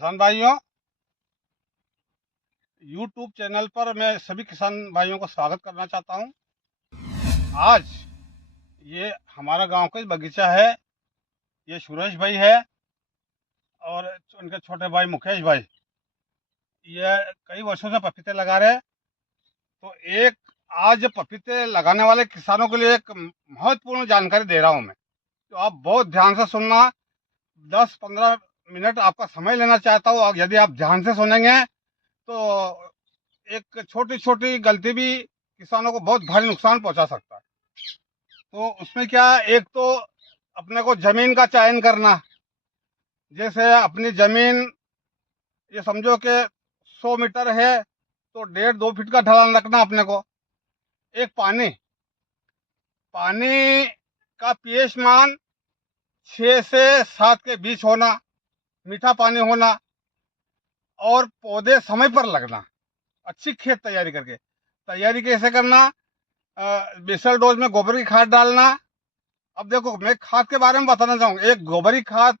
किसान भाइयों, YouTube channel पर मैं सभी किसान भाइयों को स्वागत करना चाहता हूं। आज ये हमारा गांव का ही बगीचा है। ये सुरेश भाई है और उनके छोटे भाई मुकेश भाई। ये कई वर्षों से पपीते लगा रहे हैं। तो एक आज पपीते लगाने वाले किसानों के लिए एक महत्वपूर्ण जानकारी दे रहा हूं मैं। तो आप बहुत ध्यान से सुनना। 10-15 मिनट आपका समय लेना चाहता हूँ। यदि आप ध्यान से सुनेंगे तो एक छोटी छोटी गलती भी किसानों को बहुत भारी नुकसान पहुंचा सकता है। तो उसमें क्या, एक तो अपने को जमीन का चयन करना। जैसे अपनी जमीन, ये समझो कि 100 मीटर है तो 1.5-2 फीट का ढलान रखना अपने को। एक पानी पानी का पीएच मान 6 से 7 के बीच होना, मीठा पानी होना, और पौधे समय पर लगना। अच्छी खेत तैयारी करके। तैयारी कैसे करना? बेसल डोज में गोबर की खाद डालना। अब देखो, मैं खाद के बारे में बताना चाहूंगा। एक गोबरी खाद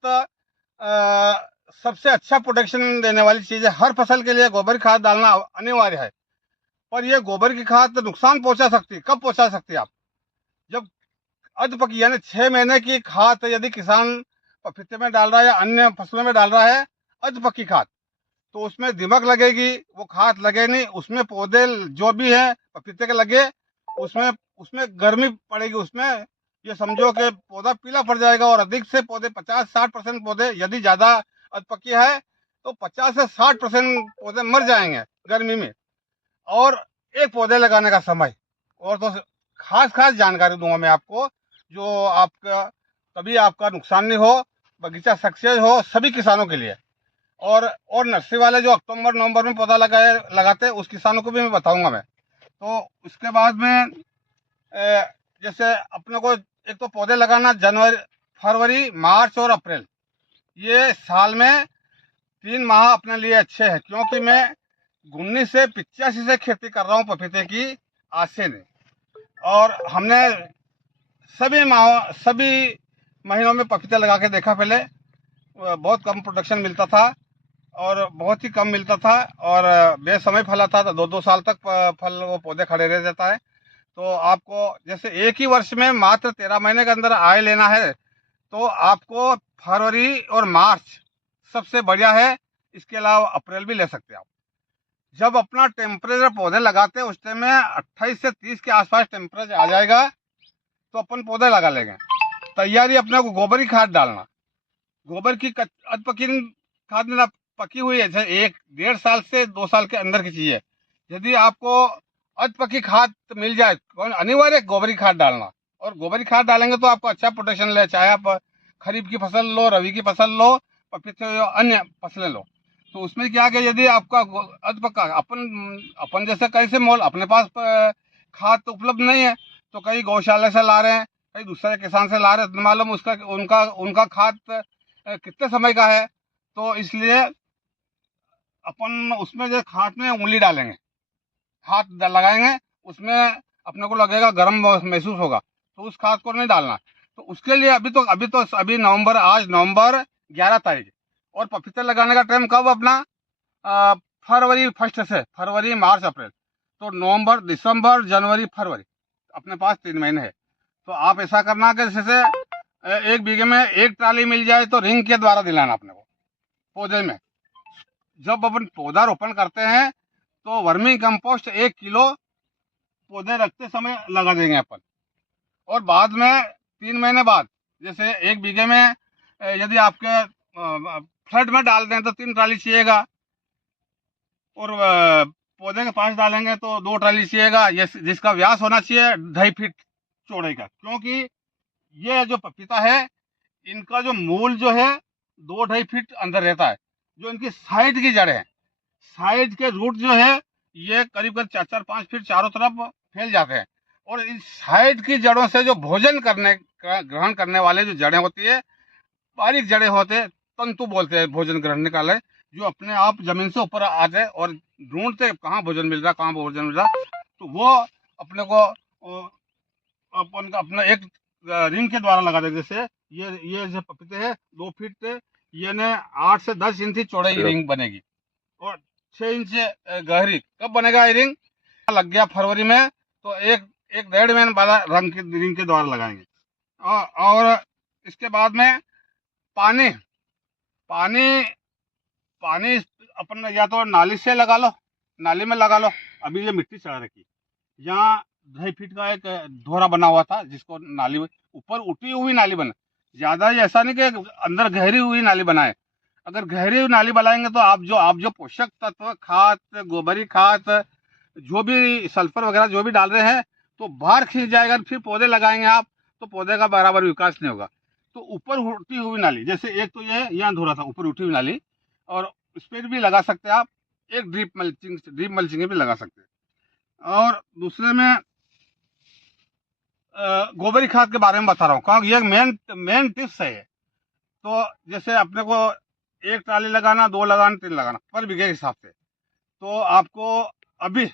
सबसे अच्छा प्रोटेक्शन देने वाली चीज है। हर फसल के लिए गोबर खाद डालना अनिवार्य है। पर यह गोबर की खाद नुकसान पहुंचा सकती है। कब पहुंचा सकती है? आप जब अधपकी यानी 6 महीने की खाद यदि किसान पपीते में डाल रहा है या अन्य फसलों में डाल रहा है, अधपकी खाद, तो उसमें दीमक लगेगी, वो खाद लगे नहीं, उसमें पौधे जो भी है पपीते के लगे, उसमें उसमें गर्मी पड़ेगी। उसमें ये समझो कि पौधा पीला पड़ जाएगा और अधिक से पौधे 50-60% पौधे, यदि ज्यादा अधपकी है तो 50 से 60% पौधे मर जाएंगे गर्मी में। और एक पौधे लगाने का समय, और तो खास खास जानकारी दूंगा मैं आपको, जो आपका कभी आपका नुकसान नहीं हो, बगीचा सक्सेस हो सभी किसानों के लिए। और नर्सरी वाले जो अक्टूबर नवंबर में पौधा लगाते हैं, उस किसानों को भी मैं बताऊंगा मैं। तो उसके बाद में जैसे अपने को एक तो पौधे लगाना जनवरी, फरवरी, मार्च और अप्रैल, ये साल में 3 माह अपने लिए अच्छे हैं। क्योंकि मैं 1985 से खेती कर रहा हूँ पपीते की, आज से नहीं। और हमने सभी महीनों में पपीते लगा के देखा। पहले बहुत कम प्रोडक्शन मिलता था और बहुत ही कम मिलता था, और बेसमय फल आता था। 2-2 साल तक फल वो पौधे खड़े रह जाता है। तो आपको जैसे एक ही वर्ष में मात्र 13 महीने के अंदर आय लेना है, तो आपको फरवरी और मार्च सबसे बढ़िया है। इसके अलावा अप्रैल भी ले सकते हैं आप। जब अपना टेम्परेचर पौधे लगाते हैं उस टाइम में 28 से 30 के आसपास टेम्परेचर आ जाएगा, तो अपन पौधे लगा लेंगे। तैयारी अपने को गोबर की खाद डालना। गोबर की अधपकी खाद में पकी हुई है, 1-1.5 साल से 2 साल के अंदर की चीज है। यदि आपको अधपकी खाद मिल जाए तो अनिवार्य गोबरी खाद डालना। और गोबरी खाद डालेंगे तो आपको अच्छा प्रोटेक्शन ले, चाहे आप खरीफ की फसल लो, रबी की फसल लो, पपीते या अन्य फसलें लो। तो उसमें क्या है, यदि आपका अधपका अपन अपन जैसे कैसे मोल अपने पास खाद तो उपलब्ध नहीं है, तो कई गौशाला से ला रहे हैं, कई दूसरे किसान से ला रहे हैं, तो मालूम उसका उनका उनका खाद कितने समय का है। तो इसलिए अपन उसमें जो खाद में उंगली डालेंगे, हाथ लगाएंगे, उसमें अपने को लगेगा गर्म महसूस होगा, तो उस खाद को नहीं डालना। तो उसके लिए अभी नवंबर, आज नवंबर 11 तारीख, और पपीते लगाने का टाइम कब अपना? फरवरी फर्स्ट से फरवरी, मार्च, अप्रैल। तो नवंबर, दिसंबर, जनवरी, फरवरी, अपने पास 3 महीने है। तो आप ऐसा करना कि जैसे 1 बीघे में 1 ट्राली मिल जाए तो रिंग के द्वारा दिलाना अपने को पौधे में। जब अपन पौधा रोपण करते हैं तो वर्मी कंपोस्ट 1 किलो पौधे रखते समय लगा देंगे अपन। और बाद में 3 महीने बाद, जैसे 1 बीघे में यदि आपके फ्लड में डाल दें तो 3 ट्राली चाहिएगा, और पौधे के पास डालेंगे तो 2 ट्राली चाहिएगा। ये जिसका व्यास होना चाहिए 2.5 फीट चौड़ाई का। क्योंकि ये जो पपीता है, इनका जो मूल जो है 2-2.5 फीट अंदर रहता है। जो इनकी साइड की जड़ है, साइड के रूट जो है, ये करीब करीब 4-4-5 फीट चारों तरफ फैल जाते हैं। और इस साइड की जड़ों से जो भोजन करने का ग्रहण करने वाले जो जड़ें होती है, बारीक जड़ें होते हैं, तंतु बोलते हैं भोजन ग्रहण निकाले, जो अपने आप जमीन से ऊपर आते और ढूंढते कहाँ भोजन मिल रहा, कहाँ भोजन मिल रहा। तो वो अपने को अपन का अपना एक रिंग के द्वारा लगा दे। जैसे ये जो पपीते हैं 2 फीट यानी 8 से 10 इंच चौड़ाई रिंग बनेगी और 6 इंच गहरी। कब बनेगा ये रिंग? लग गया फरवरी में तो एक एक 1.5 महीने बाद रंग की रिंग के द्वारा लगाएंगे। और इसके बाद में पानी पानी पानी अपन या तो नाली से लगा लो, नाली में लगा लो। अभी ये मिट्टी चढ़ा रखी, यहाँ 2.5 फीट का एक धोरा बना हुआ था जिसको नाली ऊपर उठी हुई नाली बना। ज्यादा ही ऐसा नहीं कि अंदर गहरी हुई नाली बनाए। अगर गहरी हुई नाली बनाएंगे तो आप जो पोषक तत्व, खाद, गोबरी खाद, जो भी सल्फर वगैरह जो भी डाल रहे हैं तो बाहर खींच जाएगा। फिर पौधे लगाएंगे आप तो पौधे का बराबर विकास नहीं होगा। तो ऊपर उठी हुई नाली, जैसे एक तो ये यहाँ धोरा था, ऊपर उठी हुई नाली, और उस पर भी लगा सकते हैं आप। एक ड्रिप मल्चिंग भी लगा सकते हैं। और दूसरे में गोबरी खाद के बारे में बता रहा हूँ, क्योंकि ये मेन मेन टिप्स है। तो जैसे अपने को एक ट्राली लगाना, 2 लगाना, 3 लगाना पर बीघे के हिसाब से, तो आपको अभी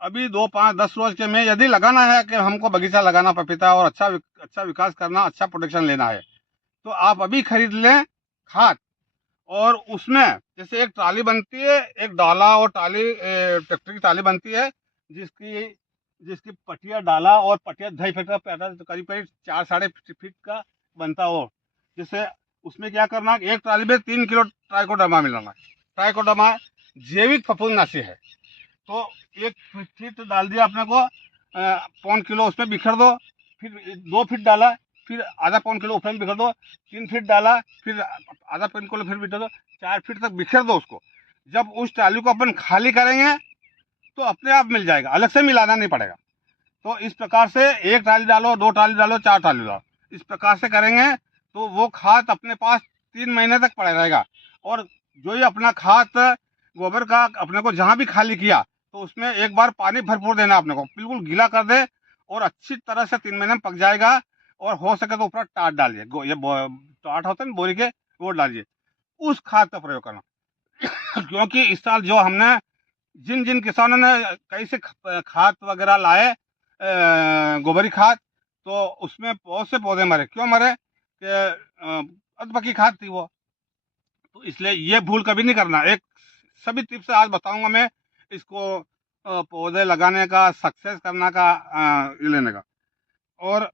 अभी 2, 5, 10 रोज के में यदि लगाना है कि हमको बगीचा लगाना पपीता और अच्छा विकास करना, अच्छा प्रोडक्शन लेना है, तो आप अभी खरीद लें खाद। और उसमें जैसे एक ट्राली बनती है, एक डाला और टाली, ट्रैक्टर की टाली बनती है, जिसकी जिसकी पटिया, डाला और पटिया 2.5 फीट का पैदा, तो करीब करीब 4-4.5 फीट का बनता हो। जैसे उसमें क्या करना, एक ट्राली में 3 किलो ट्राइकोडर्मा मिलाना। ट्राइकोडर्मा जैविक फफूंदनाशी है। तो 1 फीट डाल दिया अपने को, 1.25 किलो उसमें बिखर दो। फिर 2 फीट डाला, फिर आधा 1.25 किलो उसमें बिखर दो। 3 फीट डाला, फिर आधा 1.25 किलो फिर बिखर दो। 4 फीट तक बिखर दो उसको। जब उस टाली को अपन खाली करेंगे तो अपने आप मिल जाएगा, अलग से मिलाना नहीं पड़ेगा। तो इस प्रकार से एक ट्राली डालो, 2 ट्राली डालो, 4 ट्राली डालो, इस प्रकार से करेंगे तो वो खाद अपने पास 3 महीने तक पड़ा रहेगा। और जो ये अपना खाद गोबर का अपने को जहां भी खाली किया तो उसमें एक बार पानी भरपूर देना, अपने को बिल्कुल गीला कर दे और अच्छी तरह से 3 महीने में पक जाएगा। और हो सके तो ऊपर टाट डालिए, ये टाट होता है ना बोरी के, वो डालिए, उस खाद का प्रयोग करना। क्योंकि इस साल जो हमने जिन जिन किसानों ने कई से खाद वगैरह लाए, गोबरी खाद, तो उसमें बहुत से पौधे मरे। क्यों मरे? कि अधपकी खाद थी वो। तो इसलिए ये भूल कभी नहीं करना। एक सभी टिप्स आज बताऊंगा मैं इसको, पौधे लगाने का, सक्सेस करना का, ये लेने का। और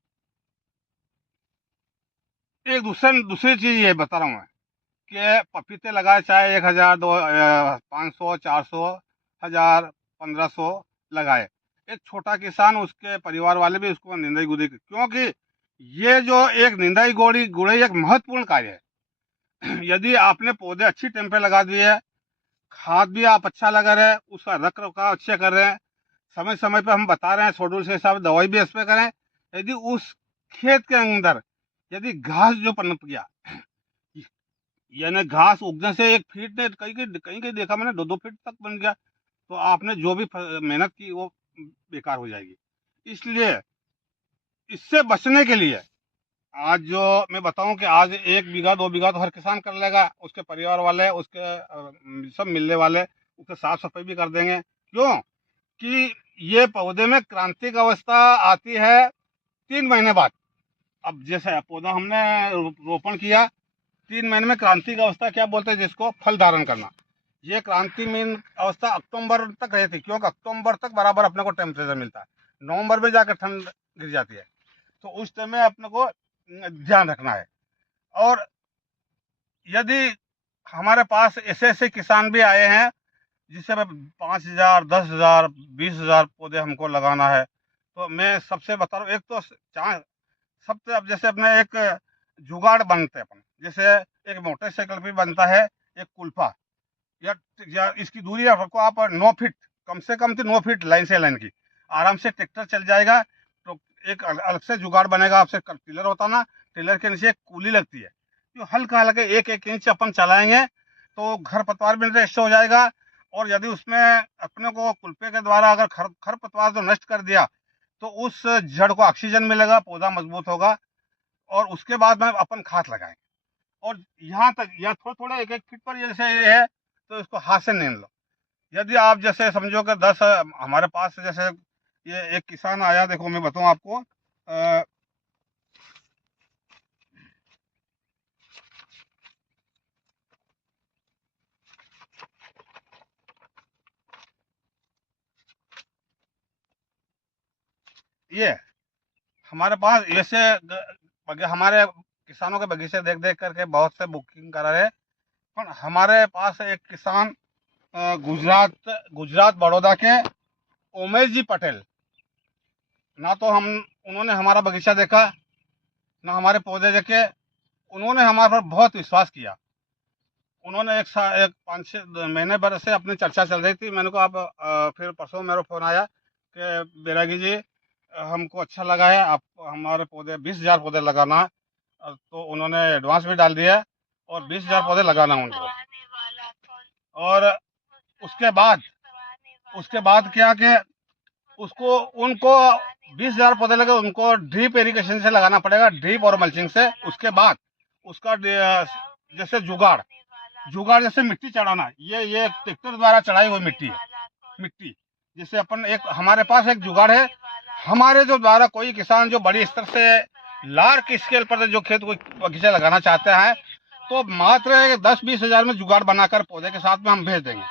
एक दूसरी चीज ये बता रहा हूँ मैं कि पपीते लगाए, चाहे 1,000, 500, 400, 1,000, 1,500 लगाए, एक छोटा किसान, उसके परिवार वाले भी उसको निंदाई गुड़ी, क्योंकि ये जो एक निंदाई गोड़ी गुड़ाई एक महत्वपूर्ण कार्य है। यदि आपने पौधे अच्छी टाइम पे लगा दिए, खाद भी आप अच्छा लगा रहे, उसका रख रखाव अच्छे कर रहे हैं, समय समय पे हम बता रहे हैं शेड्यूल से हिसाब दवाई भी स्प्रे करें। यदि उस खेत के अंदर यदि घास जो पनप गया, यानी घास उगने से 1 फीट ने कहीं कहीं कहीं देखा मैंने 2-2 फीट तक बन गया, तो आपने जो भी मेहनत की वो बेकार हो जाएगी। इसलिए इससे बचने के लिए आज जो मैं बताऊं कि आज 1 बीघा 2 बीघा तो हर किसान कर लेगा, उसके परिवार वाले, उसके सब मिलने वाले उसके साफ सफाई भी कर देंगे। क्यों? कि ये पौधे में क्रांतिक अवस्था आती है 3 महीने बाद। अब जैसे पौधा हमने रोपण किया, 3 महीने में क्रांतिक अवस्था क्या बोलते हैं जिसको, फल धारण करना। ये क्रांति मीन अवस्था अक्टूबर तक रहती, क्योंकि अक्टूबर तक बराबर अपने को टेम्परेचर मिलता है, नवंबर में जाकर ठंड गिर जाती है। तो उस टाइम में अपने को ध्यान रखना है। और यदि हमारे पास ऐसे ऐसे किसान भी आए हैं जिससे 5,000, 10,000, 20,000 पौधे हमको लगाना है, तो मैं सबसे बता रहा हूँ, एक तो सबसे, अब जैसे अपने एक जुगाड़ बनते हैं अपन, जैसे एक मोटरसाइकिल भी बनता है, एक कुल्फा, या इसकी दूरी आपको आप 9 फीट, कम से कम तो 9 फीट लाइन से लाइन की, आराम से ट्रैक्टर चल जाएगा। तो एक अलग से जुगाड़ बनेगा, आपसे टिलर होता ना, टिलर के नीचे एक कूली लगती है, जो हल्का हल्का 1-1 इंच अपन चलाएंगे तो खर पतवार भी नष्ट हो जाएगा। और यदि उसमें अपने को कुल्पे के द्वारा अगर खर पतवार जो नष्ट कर दिया तो उस जड़ को ऑक्सीजन मिलेगा, पौधा मजबूत होगा। और उसके बाद में अपन खाद लगाएंगे। और यहाँ तक या थोड़ा थोड़ा 1-1 फीट पर जैसे ये है तो इसको हाथ से नीन लो। यदि आप जैसे समझो कि 10, हमारे पास जैसे ये एक किसान आया, देखो मैं बताऊं आपको, ये हमारे पास ऐसे हमारे किसानों के बगीचे देख देख करके बहुत से बुकिंग करा रहे, पर हमारे पास एक किसान गुजरात गुजरात बड़ौदा के उमेश जी पटेल, ना तो हम उन्होंने हमारा बगीचा देखा, ना हमारे पौधे देखे, उन्होंने हमारे पर बहुत विश्वास किया। उन्होंने एक 5-6 महीने भर से अपनी चर्चा चल रही थी। मैंने कहा आप फिर परसों मेरा फ़ोन आया कि बैरागी जी हमको अच्छा लगा है, आप हमारे पौधे 20,000 पौधे लगाना है। तो उन्होंने एडवांस भी डाल दिया और 20,000 पौधे लगाना उनको। और उसके बाद उसके बाद क्या कि उसको उनको 20,000 पौधे लगे, उनको ड्रिप इरिगेशन से लगाना पड़ेगा, ड्रिप और मल्चिंग से। उसके बाद उसका जैसे जुगाड़ जुगाड़ जैसे मिट्टी चढ़ाना, ये ट्रैक्टर द्वारा चढ़ाई हुई मिट्टी है। मिट्टी जैसे अपन एक हमारे पास एक जुगाड़ है, हमारे जो द्वारा कोई किसान जो बड़ी स्तर से लार्ज स्केल पर जो खेत को बगीचा लगाना चाहते हैं, तो मात्र 10-20 हजार में जुगाड़ बनाकर पौधे के साथ में हम भेज देंगे।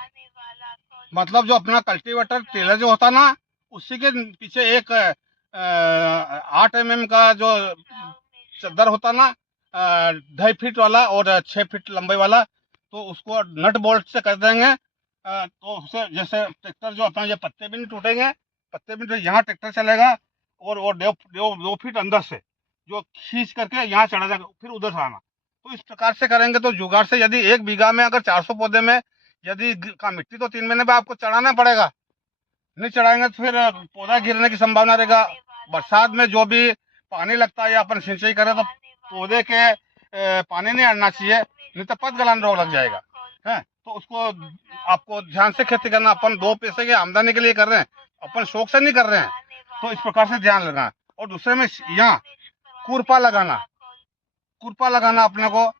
मतलब जो अपना कल्टीवेटर टेलर जो होता ना, उसी के पीछे एक 8 mm का जो चद्दर होता ना, 2.5 फीट वाला और 6 फीट लंबाई वाला, तो उसको नट बोल्ट से कर देंगे। तो उससे जैसे ट्रैक्टर जो अपना ये पत्ते भी नहीं टूटेंगे, पत्ते भी यहाँ ट्रैक्टर चलेगा और वो 2 फीट अंदर से जो खींच करके यहाँ चढ़ा जाएगा, फिर उधर से आना। तो इस प्रकार से करेंगे तो जुगाड़ से यदि 1 बीघा में अगर 400 पौधे में यदि का मिट्टी तो 3 महीने में आपको चढ़ाना पड़ेगा, नहीं चढ़ाएंगे तो फिर पौधा गिरने की संभावना रहेगा। बरसात में जो भी पानी लगता है या अपन सिंचाई करें तो पौधे के पानी नहीं अड़ना चाहिए, नहीं तो पतगलन रोग लग जाएगा है। तो उसको आपको ध्यान से खेती करना। अपन 2 पैसे की आमदनी के लिए कर रहे हैं, अपन शौक से नहीं कर रहे हैं, तो इस प्रकार से ध्यान रखना। और दूसरे में यहाँ कुरपा लगाना अपने को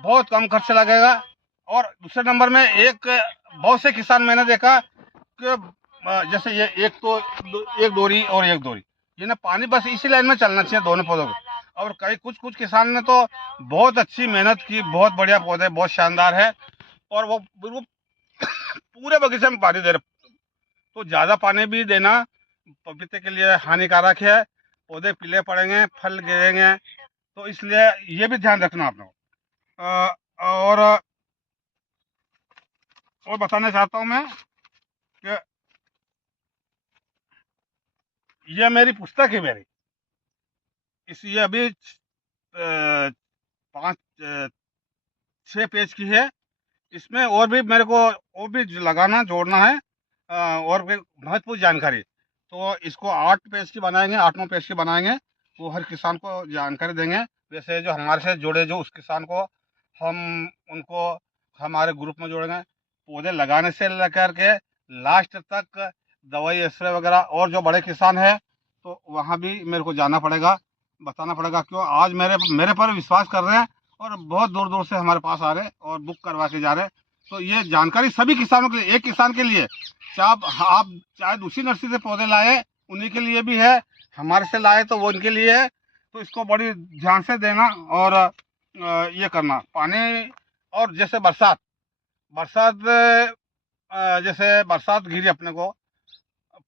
बहुत कम खर्च लगेगा। और दूसरे नंबर में बहुत से किसान मैंने देखा कि जैसे ये एक डोरी और एक डोरी, ये ना पानी बस इसी लाइन में चलना चाहिए दोनों पौधों को। और कुछ किसान ने तो बहुत अच्छी मेहनत की, बहुत बढ़िया पौधे, बहुत शानदार है, और वो पूरे बगीचे में पानी दे रहे। तो ज़्यादा पानी भी देना पपीते के लिए हानिकारक है, पौधे पीले पड़ेंगे, फल गिरेंगे। तो इसलिए ये भी ध्यान रखना आप लोग। और बताना चाहता हूँ मैं कि ये मेरी पुस्तक है, ये अभी 5-6 पेज की है। इसमें और भी मेरे को और भी लगाना जोड़ना है, और भी महत्वपूर्ण जानकारी। तो इसको 8 पेज की बनाएंगे, 8-9 पेज की बनाएंगे, वो हर किसान को जानकारी देंगे। वैसे जो हमारे से जुड़े जो उस किसान को हम उनको हमारे ग्रुप में जोड़ेंगे। पौधे लगाने से लेकर के लास्ट तक दवाई स्प्रे वगैरह, और जो बड़े किसान है तो वहाँ भी मेरे को जाना पड़ेगा, बताना पड़ेगा। क्यों आज मेरे पर विश्वास कर रहे हैं और बहुत दूर दूर से हमारे पास आ रहे हैं और बुक करवा के जा रहे हैं। तो ये जानकारी सभी किसानों के लिए, एक किसान के लिए, आप चाहे दूसरी नर्सरी से पौधे लाए उन्हीं के लिए भी है, हमारे से लाए तो वो उनके लिए है। तो इसको बड़ी ध्यान से देना और ये करना पानी। और जैसे बरसात जैसे बरसात गिरी, अपने को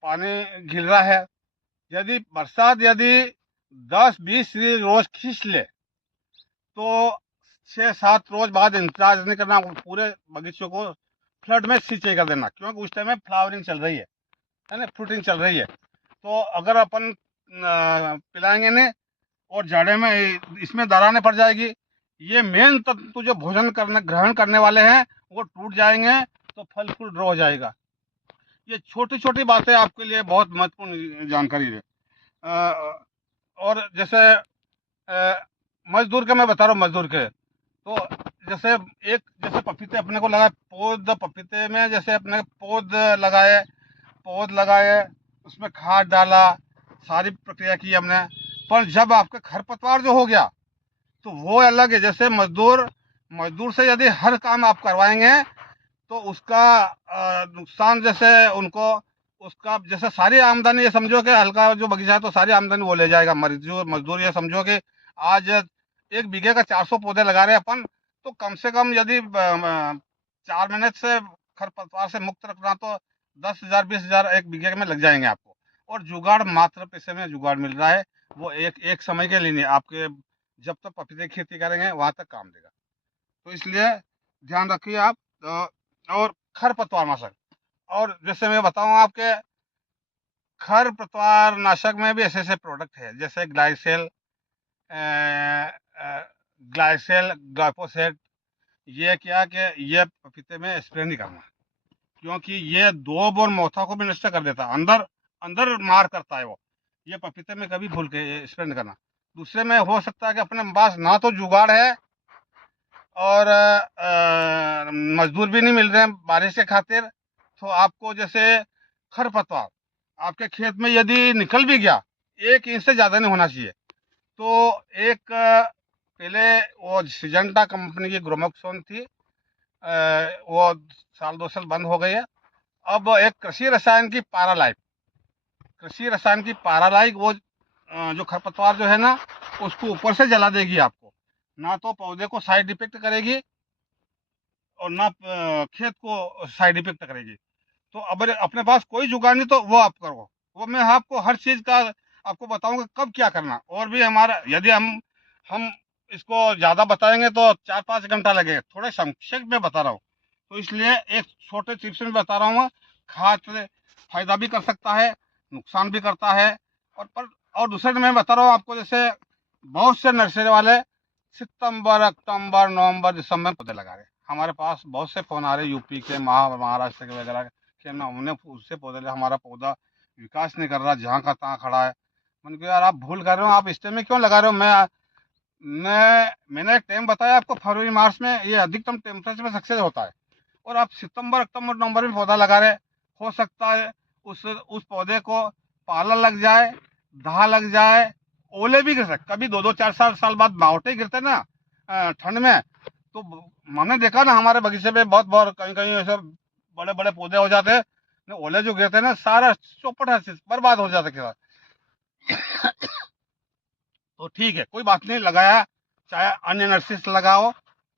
पानी गिर रहा है, यदि बरसात 10-20 रोज खींच ले तो 6-7 रोज बाद इंतजार नहीं करना, पूरे बगीचों को फ्लड में सिंचाई कर देना। क्योंकि उस टाइम में फ्लावरिंग चल रही है ना, फ्रूटिंग चल रही है। तो अगर अपन पिलाएंगे नहीं और जाड़े में इसमें दरारें पड़ जाएगी, ये मेन तत्व जो ग्रहण करने वाले हैं वो टूट जाएंगे, तो फल फूल ड्रॉ हो जाएगा। ये छोटी छोटी बातें आपके लिए बहुत महत्वपूर्ण जानकारी है। और जैसे मजदूर के मैं बता रहा हूँ, मजदूर के तो जैसे पपीते अपने को लगा, पौध पपीते में जैसे अपने पौध लगाए, उसमें खाद डाला, सारी प्रक्रिया की हमने। पर जब आपका खरपतवार जो हो गया तो वो अलग है। जैसे मजदूर से यदि हर काम आप करवाएंगे तो उसका नुकसान, जैसे उनको उसका जैसे सारी आमदनी, ये समझो कि हल्का जो बगीचा है तो सारी आमदनी वो ले जाएगा। मजदूर ये समझो कि आज 1 बीघे का 400 पौधे लगा रहे हैं अपन, तो कम से कम यदि 4 महीने से खरपतवार से मुक्त रखना तो 10,000 20,000 1 बीघे में लग जाएंगे आपको। और जुगाड़ मात्र पैसे में जुगाड़ मिल रहा है, वो एक समय के लिए नहीं, आपके जब तक पपीते की खेती करेंगे वहां तक काम देगा। तो इसलिए ध्यान रखिए आप। और खरपतवार नाशक, और जैसे मैं बताऊं आपके, खरपतवार नाशक में भी ऐसे ऐसे प्रोडक्ट है, जैसे ग्लाइसेल, ग्लाइफोसेट। ये क्या कि ये पपीते में स्प्रे नहीं करना, क्योंकि ये 2 बोर मोथा को भी नष्ट कर देता है, अंदर अंदर मार करता है वो। ये पपीते में कभी भूल के स्प्रे नहीं करना। दूसरे में हो सकता है कि अपने पास ना तो जुगाड़ है और मजदूर भी नहीं मिल रहे हैं बारिश के खातिर, तो आपको जैसे खरपतवार आपके खेत में यदि निकल भी गया, 1 इंच से ज़्यादा नहीं होना चाहिए। तो एक पहले वो सिजेंटा कंपनी की ग्रोमोक्सोन थी, वो साल 2 साल बंद हो गई है। अब एक कृषि रसायन की पारालाइक, वो जो खरपतवार जो है ना, उसको ऊपर से जला देगी आपको, ना तो पौधे को साइड इफेक्ट करेगी और ना खेत को साइड इफेक्ट करेगी। तो अब अपने पास कोई जुगाड़ नहीं, तो वो आप करो। वो मैं आपको हर चीज का आपको बताऊंगा कब क्या करना। और भी हमारा, यदि हम इसको ज्यादा बताएंगे तो 4-5 घंटा लगेगा, थोड़े संक्षेप में बता रहा हूँ। तो इसलिए एक छोटे टिप्स में बता रहा हूँ। खाद से फायदा भी कर सकता है, नुकसान भी करता है। और दूसरे मैं बता रहा हूँ आपको, जैसे बहुत से नर्सरी वाले सितंबर, अक्टूबर, नवंबर, दिसंबर में पौधे लगा रहे। हमारे पास बहुत से फोन आ रहे यूपी के, महाराष्ट्र के वगैरह के, ना हमने उससे पौधे लिया, हमारा पौधा विकास नहीं कर रहा, जहाँ का तहाँ खड़ा है। मैंने कहा यार आप भूल कर रहे हो, आप इस टाइम में क्यों लगा रहे हो। मैंने एक टाइम बताया आपको, फरवरी मार्च में ये अधिकतम टेम्परेचर में सक्सेस होता है, और आप सितंबर, अक्टूबर, नवंबर में पौधा लगा रहे। हो सकता है उस पौधे को पाला लग जाए, धा लग जाए, ओले भी गिर सकते, कभी 2-4 साल बाद मावटे गिरते ना ठंड में। तो मैंने देखा ना हमारे बगीचे में बहुत बहुत कहीं कहीं ऐसे बड़े बड़े पौधे हो जाते हैं, ओले जो गिरते हैं ना, सारा चौपट बर्बाद हो जाता है। तो ठीक है, कोई बात नहीं, लगाया, चाहे अन्य नर्सरी से लगाओ,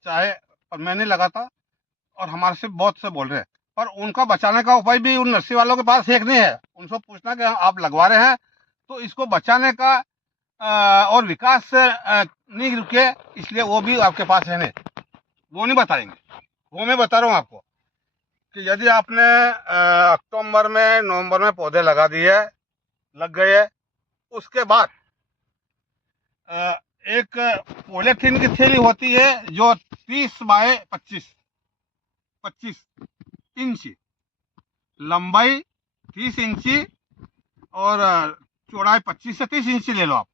चाहे, पर मैं नहीं लगाता। और हमारे से बहुत से बोल रहे हैं, पर उनका बचाने का उपाय भी उन नर्सरी वालों के पास एक नहीं है। उनसे पूछना कि आप लगवा रहे हैं तो इसको बचाने का और विकास से नहीं रुके, इसलिए वो भी आपके पास है नहीं, वो नहीं बताएंगे। वो मैं बता रहा हूँ आपको कि यदि आपने अक्टूबर में, नवंबर में पौधे लगा दिए, लग गए, उसके बाद एक पॉलीथीन की थैली होती है जो 30 बाय 25 इंची, लंबाई 30 इंची और चौड़ाई 25 से 30 इंची ले लो आप।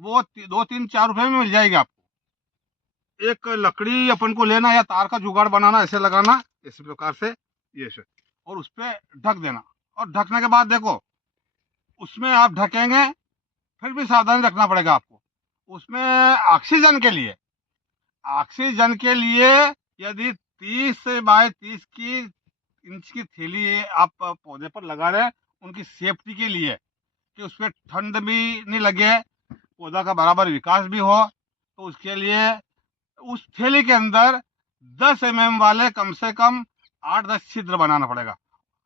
वो 2-3-4 रुपए में मिल जाएगी आपको। एक लकड़ी अपन को लेना या तार का जुगाड़ बनाना, ऐसे लगाना, इस प्रकार से, ये से, और उस पर ढक देना। और ढकने के बाद देखो, उसमें आप ढकेंगे, फिर भी सावधानी रखना पड़ेगा आपको। उसमें ऑक्सीजन के लिए यदि 30 बाय 30 की इंच की थैली आप पौधे पर लगा रहे हैं, उनकी सेफ्टी के लिए, कि उसमें ठंड भी नहीं लगे, पौधा का बराबर विकास भी हो, तो उसके लिए उस थैली के अंदर 10 mm वाले कम से कम 8-10 छिद्र बनाना पड़ेगा,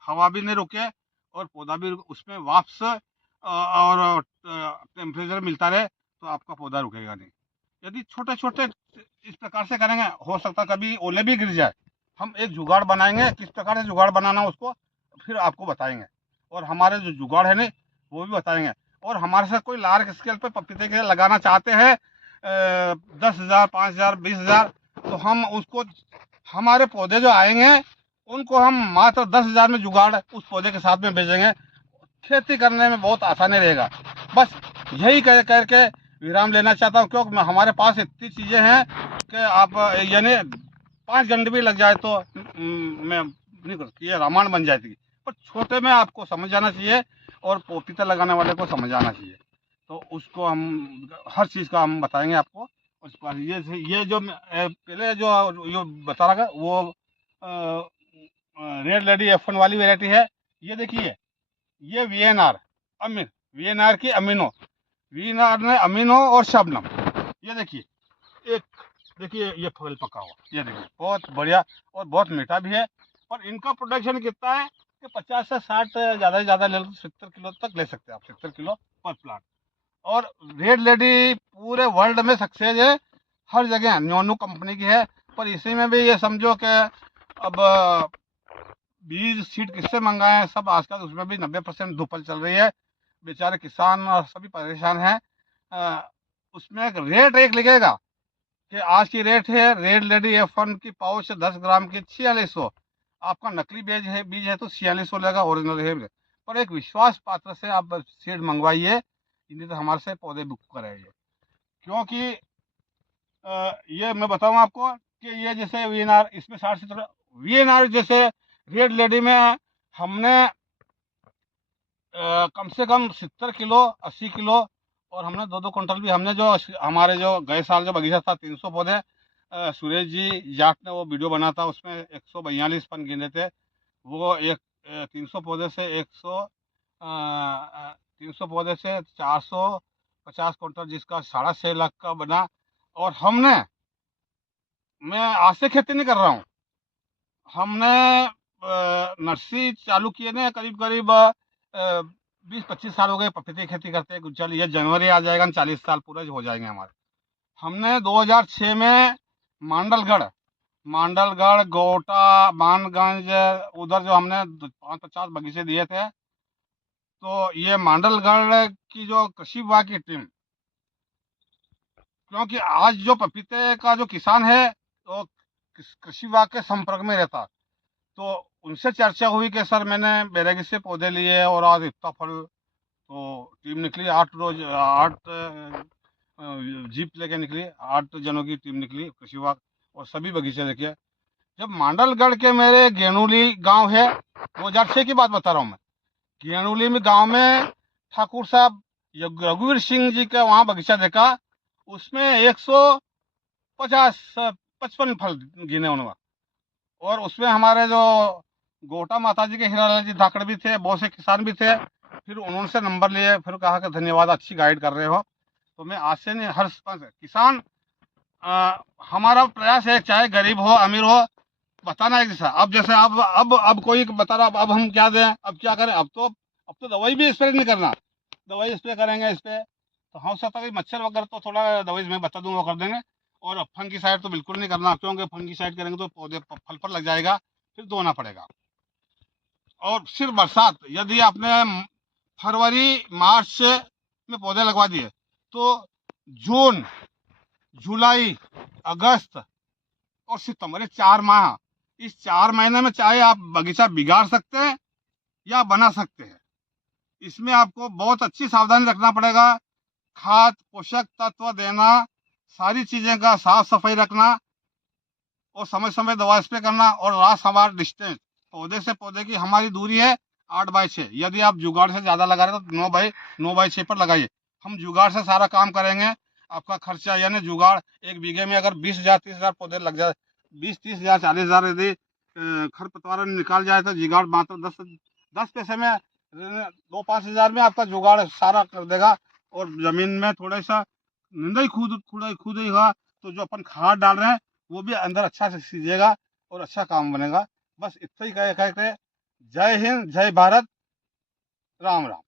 हवा भी नहीं रुके और पौधा भी उसमें वापस और टेम्परेचर मिलता रहे, तो आपका पौधा रुकेगा नहीं। यदि छोटे छोटे इस प्रकार से करेंगे, हो सकता कभी ओले भी गिर जाए। हम एक जुगाड़ बनाएंगे, किस प्रकार से जुगाड़ बनाना उसको फिर आपको बताएंगे, और हमारे जो जुगाड़ है ना वो भी बताएंगे। और हमारे साथ कोई लार्ज स्केल पे पपीते के लगाना चाहते हैं 10,000, 5,000, 20,000, तो हम उसको, हमारे पौधे जो आएंगे उनको हम मात्र 10,000 में जुगाड़ उस पौधे के साथ में भेजेंगे। खेती करने में बहुत आसानी रहेगा। बस यही करके विराम लेना चाहता हूँ, क्योंकि हमारे पास इतनी चीज़ें हैं कि आप यानी 5 घंटे भी लग जाए तो मैं नहीं कर, ये रामायण बन जाती। पर छोटे में आपको समझ जाना चाहिए, और पपीता लगाने वाले को समझ आना चाहिए। तो उसको हम हर चीज़ का हम बताएंगे आपको। उस पर ये जो पहले जो बता रहा वो रेड लेडी F1 वाली वेराइटी है। ये देखिए, ये VNR अमीन, VNR की अमीनो, VNR ने अमीनो और शबनम। ये देखिए, एक देखिए ये फल पका हुआ, ये देखिए बहुत बढ़िया और बहुत मीठा भी है। और इनका प्रोडक्शन कितना है कि 50 से 60 ज़्यादा से ज़्यादा ले लो तो 70 किलो तक ले सकते हैं आप, 70 किलो पर प्लांट। और रेड लेडी पूरे वर्ल्ड में सक्सेस है, हर जगह न्योनू कंपनी की है। पर इसी में भी ये समझो कि अब बीज सीड किससे मंगाएं, सब आजकल उसमें भी 90% धुपल चल रही है। बेचारे किसान और सभी परेशान हैं। उसमें एक रेट एक लिखेगा कि आज की रेट है रेड लेडी F1 की पाउच 10 ग्राम की 4600। आपका नकली बीज है तो 4600 लेगा, ओरिजिनल है। पर एक विश्वास पात्र से आप सीड मंगवाइए, नहीं तो हमारे से पौधे बुक कराइए। क्योंकि ये मैं बताऊं आपको कि ये जैसे VNR इसमें 60 VNR जैसे रेड लेडी में हमने कम से कम 70 किलो 80 किलो और हमने 2-2 कुंटल भी, हमने जो हमारे जो गए साल जो बगीचा था 300 पौधे, सुरेश जी जाट ने वो वीडियो बना था, उसमें 142 पन गिने थे। वो एक 300 पौधे से 300 पौधे से 450 कुंटल, जिसका 6.5 लाख का बना। और मैं आज से खेती नहीं कर रहा हूँ, हमने नर्सरी चालू किए ने करीब करीब 20-25 साल हो गए पपीते की खेती करते हैं। चलिए जनवरी आ जाएगा 40 साल पूरे हो जाएंगे हमारे। हमने 2006 में मांडलगढ़ गोटा मानगंज उधर जो हमने 50 बगीचे दिए थे। तो ये मांडलगढ़ की जो कृषि विभाग की टीम, क्योंकि आज जो पपीते का जो किसान है तो कृषि विभाग के संपर्क में रहता, तो उनसे चर्चा हुई कि सर मैंने बैरागी से पौधे लिए और आज इतना फल। तो टीम निकली 8 जीप लेके निकली, 8 जनों की टीम निकली कृषि विभाग, और सभी बगीचे देखे। जब मांडलगढ़ के मेरे गेनूली गांव है, 2006 की बात बता रहा हूँ मैं, गेनूली में गांव में ठाकुर साहब रघुवीर सिंह जी का वहाँ बगीचा देखा, उसमें 150-55 फल गिने उन्होंने। और उसमें हमारे जो गोटा माता जी के हीरालाल जी धाकड़ भी थे, बहुत से किसान भी थे। फिर उन्होंने से नंबर लिए, फिर कहा कि धन्यवाद, अच्छी गाइड कर रहे हो। तो मैं आज से नहीं, हर किसान हमारा प्रयास है, चाहे गरीब हो अमीर हो, बताना है जैसा। अब जैसे अब कोई बता रहा, अब हम क्या दें, अब क्या करें। अब तो दवाई भी स्प्रे नहीं करना, दवाई स्प्रे करेंगे इस पे तो हो सकता है मच्छर वगैरह तो थोड़ा दवाई मैं बता दूंगा वो कर देंगे। और फंगीसाइड तो बिल्कुल नहीं करना, क्योंकि फंगीसाइड करेंगे तो पौधे फल पर लग जाएगा, फिर धोना पड़ेगा। और सिर्फ बरसात, यदि आपने फरवरी मार्च में पौधे लगवा दिए तो जून जुलाई अगस्त और सितंबर, ये 4 माह, इस 4 महीने में चाहे आप बगीचा बिगाड़ सकते हैं या बना सकते हैं। इसमें आपको बहुत अच्छी सावधानी रखना पड़ेगा, खाद पोषक तत्व देना, सारी चीजें का साफ सफाई रखना और समय समय दवा स्प्रे करना। और रास हमारा डिस्टेंस पौधे से पौधे की हमारी दूरी है 8x6। यदि आप जुगाड़ से ज्यादा लगा रहे हो तो 9x6 पर लगाइए। हम जुगाड़ से सारा काम करेंगे। आपका खर्चा यानी जुगाड़, 1 बीघे में अगर 20,000 30,000 पौधे लग जाए, 20-30,000 40,000 यदि खरपतवार निकाल जाए तो जुगाड़ मात्र 10 पैसे में 2-5 हजार में आपका जुगाड़ सारा कर देगा। और जमीन में थोड़ा सा निंदाई खुद ही हुआ तो जो अपन खाद डाल रहे हैं वो भी अंदर अच्छा से सीजेगा और अच्छा काम बनेगा। बस इतना ही कह के जय हिंद, जय भारत, राम राम।